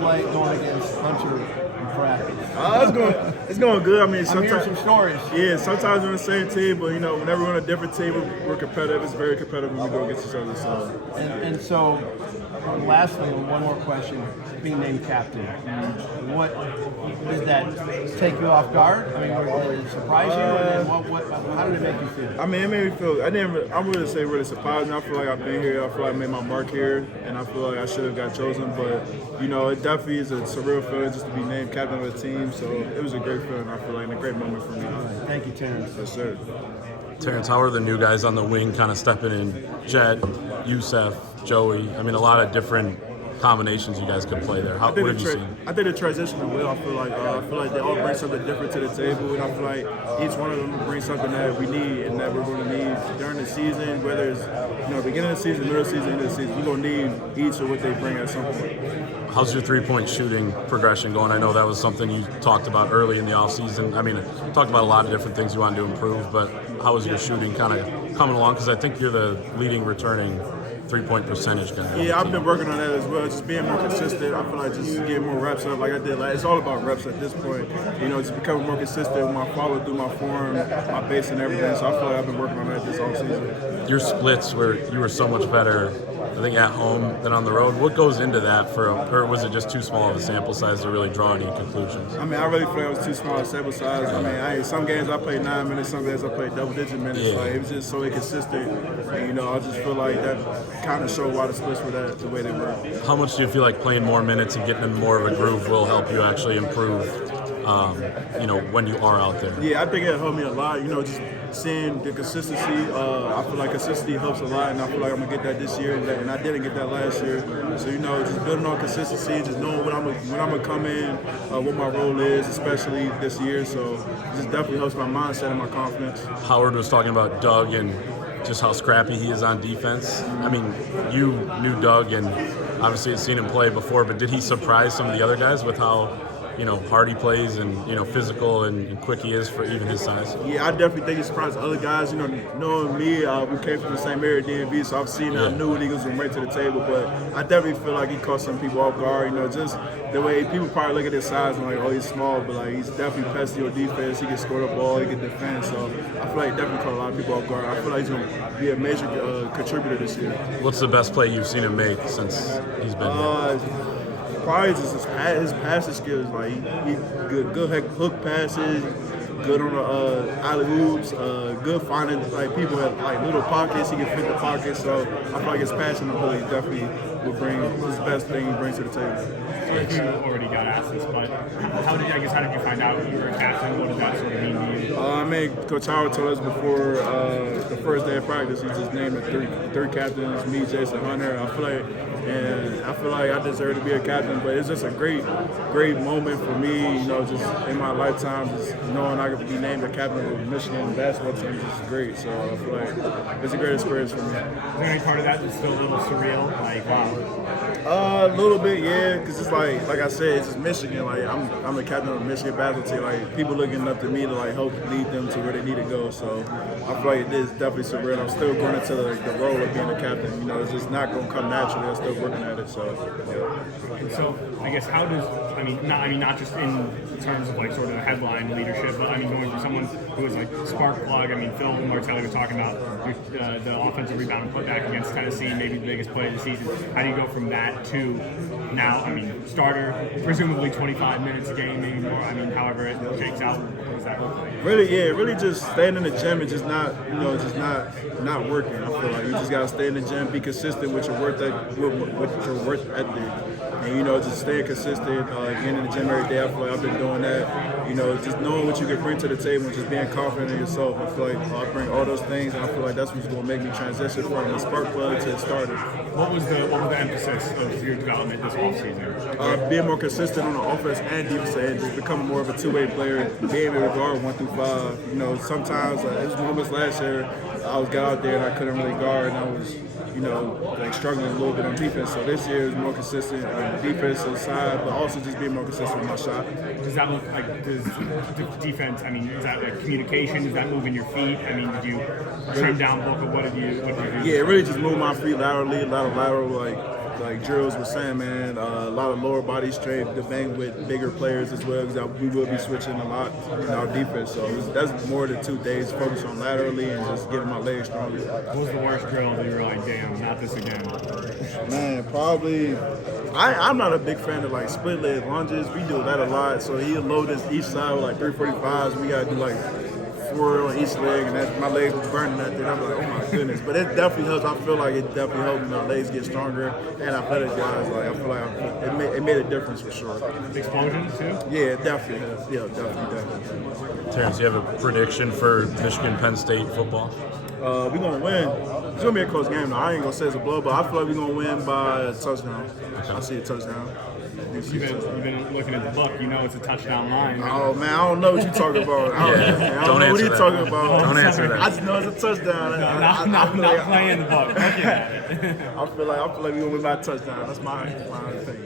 Like going against Hunter in practice. It's going good. I mean, I'm hearing some stories. Yeah, sometimes we're on the same team, but whenever we're on a different team, we're competitive. It's very competitive when we go against each other. So. And so, lastly, one more question: being named captain, what does that take you off guard? I mean, did it surprise you? And how did it make you feel? I mean, it made me feel. I wouldn't say really surprised me. I feel like I've been here. I feel like I made my mark here, and I feel like I should have got chosen. But it definitely is a surreal feeling just to be named captain of the team. So it was a great feeling. I feel like, and a great moment for me. Thank you, Terrance. Yes, sir. Terrance, how are the new guys on the wing kind of stepping in? Jed, Youssef, Joey. I mean, a lot of different combinations you guys could play there. What have you seen? I think the transition went well. I feel like they all bring something different to the table, and I feel like each one of them brings something that we need and that we're going to need during the season. Whether it's beginning of the season, middle of the season, end of the season, we're going to need each of what they bring at some point. How's your three-point shooting progression going? I know that was something you talked about early in the offseason. I mean, you talked about a lot of different things you wanted to improve, but how is your shooting kind of coming along? Because I think you're the leading returning three-point percentage guy. Yeah, I've been working on that as well. Just being more consistent. I feel like just getting more reps up like I did. It's all about reps at this point. Just becoming more consistent with my follow through, my form, my base, and everything. So I feel like I've been working on that this offseason. Your splits you were so much better, I think, at home than on the road. What goes into that or was it just too small of a sample size to really draw any conclusions? I mean, I really feel like it was too small a sample size. I mean, some games I played 9 minutes, some games I played double-digit minutes. Yeah. Like, it was just so inconsistent. And, I just feel like that kind of showed why the splits were the way they were. How much do you feel like playing more minutes and getting in more of a groove will help you actually improve, when you are out there? Yeah, I think it helped me a lot. Just seeing the consistency. I feel like consistency helps a lot, and I feel like I'm gonna get that this year, and I didn't get that last year. So just building on consistency, just knowing when I'm gonna come in, what my role is, especially this year. So it just definitely helps my mindset and my confidence. Howard was talking about Doug and just how scrappy he is on defense. I mean, you knew Doug and obviously had seen him play before, but did he surprise some of the other guys with how hard he plays and physical and quick he is for even his size? Yeah, I definitely think he surprised other guys. Knowing me, we came from the same area, DMV, so I've seen I knew what he was going to bring to the table. But I definitely feel like he caught some people off guard. Just the way people probably look at his size and like, oh, he's small, but like he's definitely pesky on defense. He can score the ball, he can defend. So I feel like he definitely caught a lot of people off guard. I feel like he's going to be a major contributor this year. What's the best play you've seen him make since he's been here? Probably just his passing skills. Like he good hook passes, good on the alley oops, good finding like people at like little pockets. He can fit the pockets. So I feel like his passing ability definitely will bring his best thing he brings to the table. You already got asked this, but how did you find out you were a captain? What does that sort of mean to you? Coach Howard told us before the first day of practice, he just named the three captains, me, Jason, Hunter. I feel like I deserve to be a captain, but it's just a great moment for me, just in my lifetime, just knowing I could be named the captain of the Michigan basketball team is just great. So I feel like it's a great experience for me. Is there any part of that that's still a little surreal? Like, wow. A little bit, yeah, because it's like I said, it's just Michigan. Like I'm the captain of the Michigan basketball team. Like people looking up to me to like help lead them to where they need to go. So I feel like it is definitely surreal. I'm still going into the role of being a captain. It's just not going to come naturally. I'm still working at it. So yeah. And so I guess how does not just in terms of like sort of the headline leadership, but going for someone who is like spark plug. Phil Martelli was talking about the offensive rebound and putback against Tennessee, maybe the biggest play of the season. How do you go from that to now? Starter, presumably 25 minutes a game, maybe more. However it shakes out. What does that look like? Really just staying in the gym and just not working. I feel like you just gotta stay in the gym, be consistent with your work ethic. And just staying consistent, getting in the gym every day. I feel like I've been doing that. Just knowing what you can bring to the table and just being confident in yourself. I feel like I bring all those things, and I feel like that's what's going to make me transition from the spark plug to the starter. What was the emphasis of your development this offseason? Being more consistent on the offense and defense end, just becoming more of a two-way player, being able to guard 1 through 5. Sometimes there was moments last year I got out there and I couldn't really guard, and I was struggling a little bit on defense. So this year is more consistent on the defensive side, but also just being more consistent with my shot. Does that look like defense? Is that like communication? Is that moving your feet? Did you trim down bulk of what did you do? Yeah, really just move my feet lateral. Like like Drills was saying, man, a lot of lower body strength, the bang with bigger players as well, because we will be switching a lot in our defense. So that's more than 2 days focus on laterally and just getting my legs stronger. What was the worst drill that you were like, damn, not this again? Man, probably. I'm not a big fan of like split leg lunges. We do that a lot. So he'll load us each side with like 345s. We gotta do like 4 on each leg, and my legs was burning that thing. I'm like, oh my goodness. But it definitely helps. I feel like it definitely helped my legs get stronger and athletic wise. Like I feel like it made a difference for sure. Explosion too? Yeah, definitely. Yeah, definitely. Terrance, you have a prediction for Michigan Penn State football? We're gonna win. It's gonna be a close game though. I ain't gonna say it's a blow, but I feel like we're gonna win by a touchdown. I see a touchdown. You've been looking at the book. You know it's a touchdown line. Oh man, I don't know what you're talking about. I don't know what you're talking about. Don't answer that. I just know it's a touchdown. I'm not playing the book. Looking at it. I feel like we're gonna win by a touchdown. That's my thing.